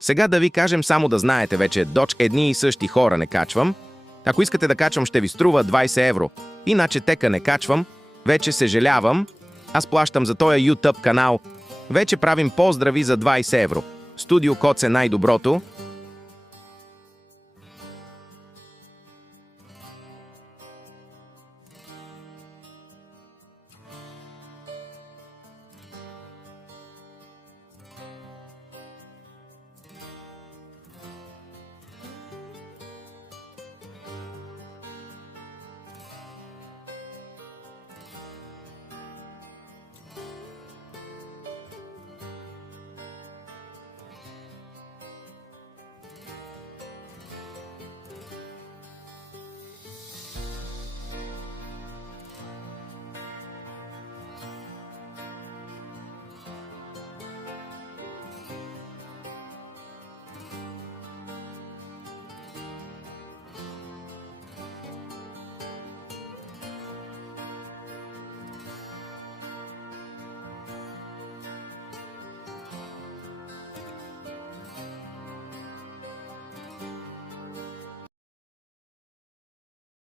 Сега да ви кажем, само да знаете вече, доч едни и същи хора не качвам. Ако искате да качвам, ще ви струва 20 евро. Иначе тека не качвам. Вече съжалявам. Аз плащам за този YouTube канал. Вече правим поздрави за 20 евро. Студио Коц е най-доброто.